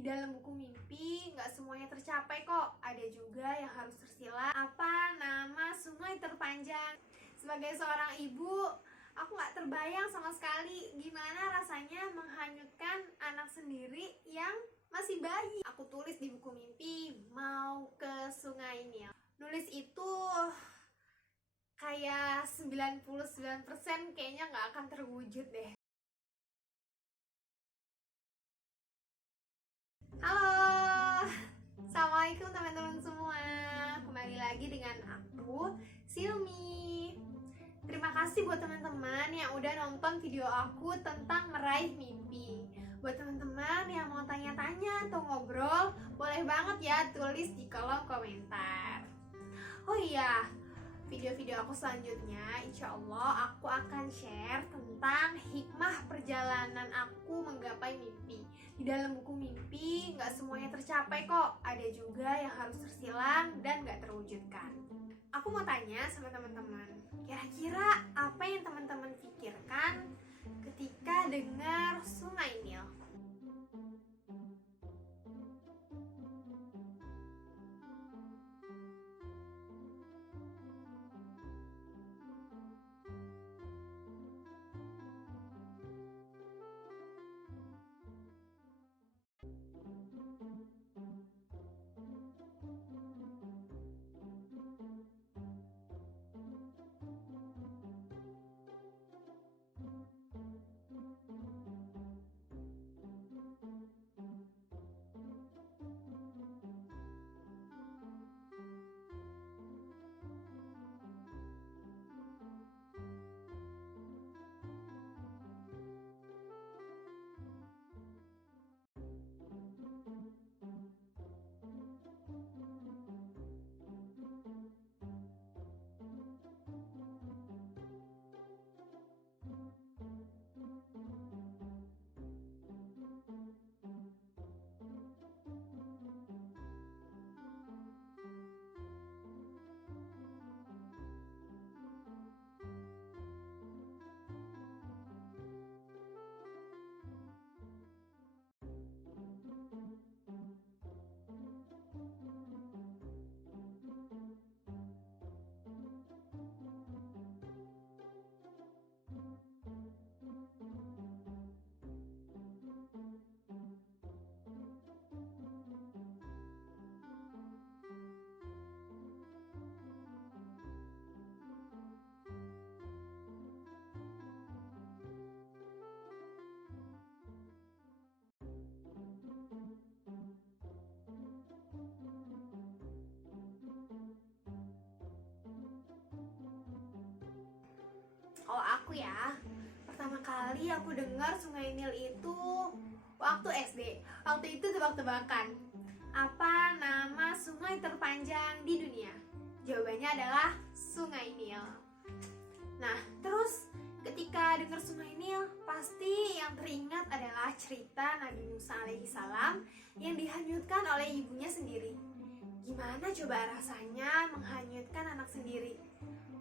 Di dalam buku mimpi, nggak semuanya tercapai kok. Ada juga yang harus tersilat. Apa nama sungai terpanjang? Sebagai seorang ibu, aku nggak terbayang sama sekali gimana rasanya menghanyutkan anak sendiri yang masih bayi. Aku tulis di buku mimpi, mau ke sungai Nil. Nulis itu kayak 99% kayaknya nggak akan terwujud deh. Halo, assalamualaikum teman-teman semua. Kembali lagi dengan aku, Silmi. Terima kasih buat teman-teman yang udah nonton video aku tentang meraih mimpi. Buat teman-teman yang mau tanya-tanya atau ngobrol, boleh banget ya tulis di kolom komentar. Oh iya, video-video aku selanjutnya insya Allah aku akan share tentang hikmah perjalanan aku menggapai mimpi. Di dalam buku mimpi nggak semuanya tercapai kok. Ada juga yang harus tersilang dan nggak terwujudkan. Aku mau tanya sama teman-teman, kira-kira apa yang teman-teman pikirkan ketika dengar Sungai Nil? Kalau aku ya, pertama kali aku dengar Sungai Nil itu waktu SD. Waktu itu tebak-tebakan, apa nama sungai terpanjang di dunia? Jawabannya adalah Sungai Nil. Nah, terus ketika dengar Sungai Nil, pasti yang teringat adalah cerita Nabi Musa alaihissalam yang dihanyutkan oleh ibunya sendiri. Gimana coba rasanya menghanyutkan anak sendiri?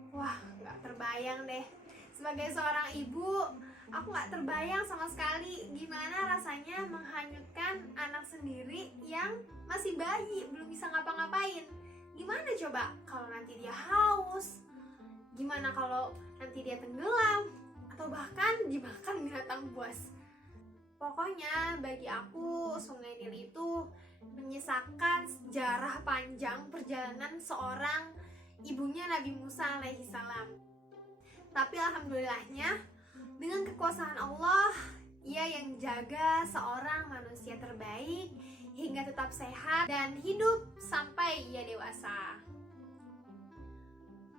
Wah, gak terbayang deh. Sebagai seorang ibu, aku gak terbayang sama sekali gimana rasanya menghanyutkan anak sendiri yang masih bayi, belum bisa ngapa-ngapain. Gimana coba kalau nanti dia haus? Gimana kalau nanti dia tenggelam? Atau bahkan dimakan binatang buas? Pokoknya bagi aku Sungai Nil itu menyisakan sejarah panjang perjalanan seorang ibunya Nabi Musa alaihissalam. Tapi alhamdulillahnya dengan kekuasaan Allah, ia yang jaga seorang manusia terbaik hingga tetap sehat dan hidup sampai ia dewasa.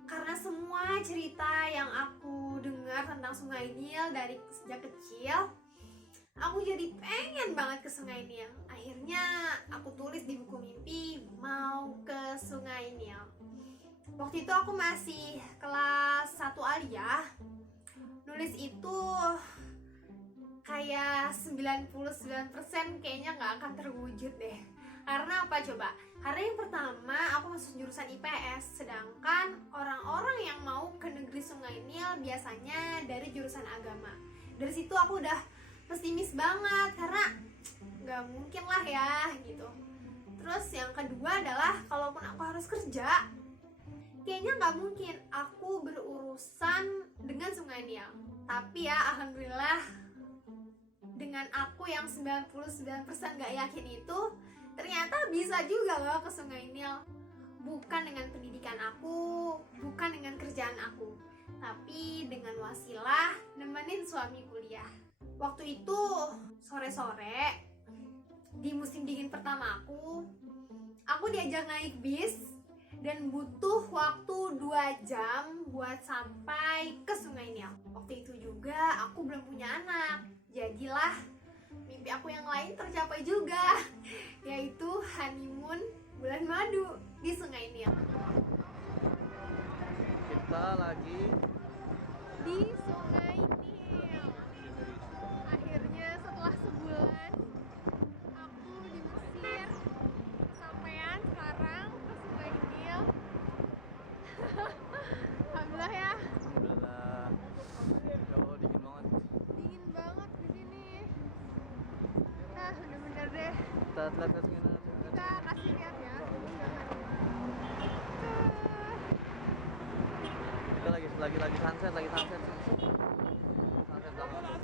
Karena semua cerita yang aku dengar tentang Sungai Nil dari sejak kecil, aku jadi pengen banget ke Sungai Nil. Akhirnya aku tulis di buku mimpi, mau ke Sungai Nil. Waktu itu aku masih kelas 1 aliyah. Nulis itu kayak 99% kayaknya nggak akan terwujud deh. Karena apa coba? Karena yang pertama aku masuk jurusan IPS, sedangkan orang-orang yang mau ke negeri Sungai Nil biasanya dari jurusan agama. Dari situ aku udah pesimis banget karena nggak mungkin lah ya gitu. Terus yang kedua adalah kalaupun aku harus kerja, kayaknya nggak mungkin aku berurusan dengan Sungai Nil. Tapi ya alhamdulillah, dengan aku yang 99% nggak yakin itu, ternyata bisa juga loh ke Sungai Nil. Bukan dengan pendidikan aku, bukan dengan kerjaan aku, tapi dengan wasilah nemenin suami kuliah. Waktu itu sore-sore di musim dingin pertama aku diajak naik bis dan butuh waktu 2 jam buat sampai ke Sungai Nil. Waktu itu juga aku belum punya anak, jadilah mimpi aku yang lain tercapai juga, yaitu honeymoon bulan madu di Sungai Nil. Kita lagi Di Sungai Nil. Akhirnya setelah sebulan aku di Mesir, sampean sekarang ke Sungai Nil. Alhamdulillah ya. udah jauh dingin banget. Dingin banget di sini. Nah, bener-bener deh. Kita lihat ke sini. Kita kasih lihat ya. Kita lagi sunset sunset banget.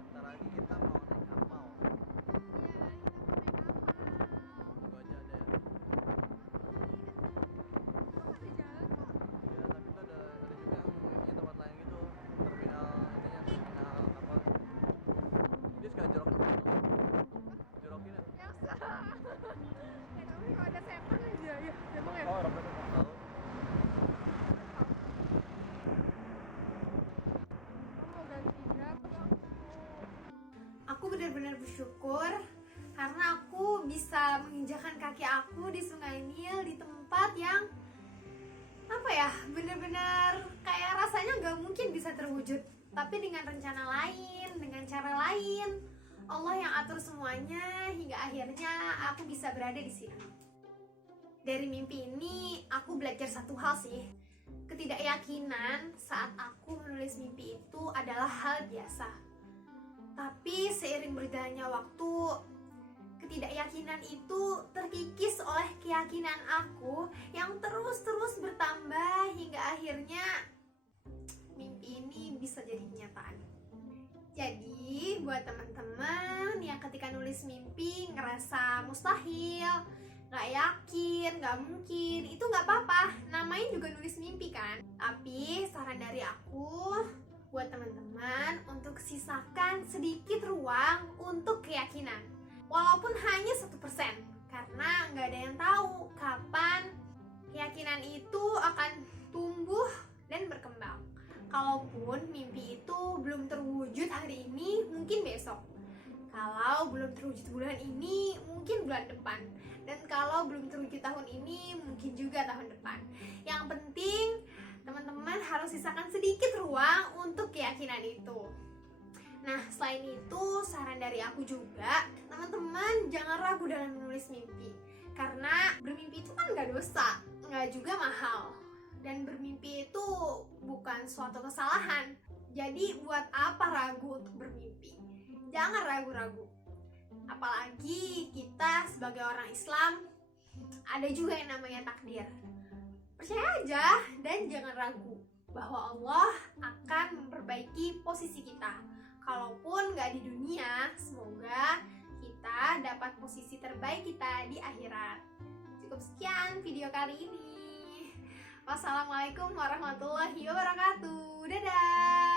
Bentar lagi kita mau naik kapal. Tunggu aja ada ya. Ya, tapi itu ada juga yang ininya tempat lain gitu. Terminal apa? Dia suka jorokin ya. Yang sah. Tapi kalau ada setan aja ya. Emang ya? Tahu. Mau ganti berapa? Aku benar-benar bersyukur karena aku bisa menginjakan kaki aku di Sungai Nil, di tempat yang apa ya, benar-benar kayak rasanya nggak mungkin bisa terwujud, tapi dengan rencana lain, dengan cara lain, Allah yang atur semuanya hingga akhirnya aku bisa berada di sini. Dari mimpi ini aku belajar satu hal sih. Ketidakyakinan saat aku menulis mimpi itu adalah hal biasa. Tapi seiring berjalannya waktu, ketidakyakinan itu terkikis oleh keyakinan aku yang terus bertambah hingga akhirnya mimpi ini bisa jadi kenyataan. Jadi buat teman-teman yang ketika nulis mimpi ngerasa mustahil, gak yakin, gak mungkin, itu gak apa-apa, namanya juga nulis mimpi kan. Tapi saran dari aku buat teman-teman untuk sisakan sedikit ruang untuk keyakinan, walaupun hanya 1%, karena nggak ada yang tahu kapan keyakinan itu akan tumbuh dan berkembang. Kalaupun mimpi itu belum terwujud hari ini, mungkin besok. Kalau belum terwujud bulan ini, mungkin bulan depan. Dan kalau belum terwujud tahun ini, mungkin juga tahun depan. Yang penting teman-teman harus sisakan sedikit ruang untuk keyakinan itu. Nah, selain itu, saran dari aku juga, teman-teman jangan ragu dalam menulis mimpi. Karena bermimpi itu kan gak dosa, gak juga mahal. Dan bermimpi itu bukan suatu kesalahan. Jadi buat apa ragu untuk bermimpi? Jangan ragu-ragu. Apalagi kita sebagai orang Islam, ada juga yang namanya takdir. Percaya aja dan jangan ragu bahwa Allah akan memperbaiki posisi kita. Kalaupun gak di dunia, semoga kita dapat posisi terbaik kita di akhirat. Cukup sekian video kali ini. Wassalamualaikum warahmatullahi wabarakatuh. Dadah.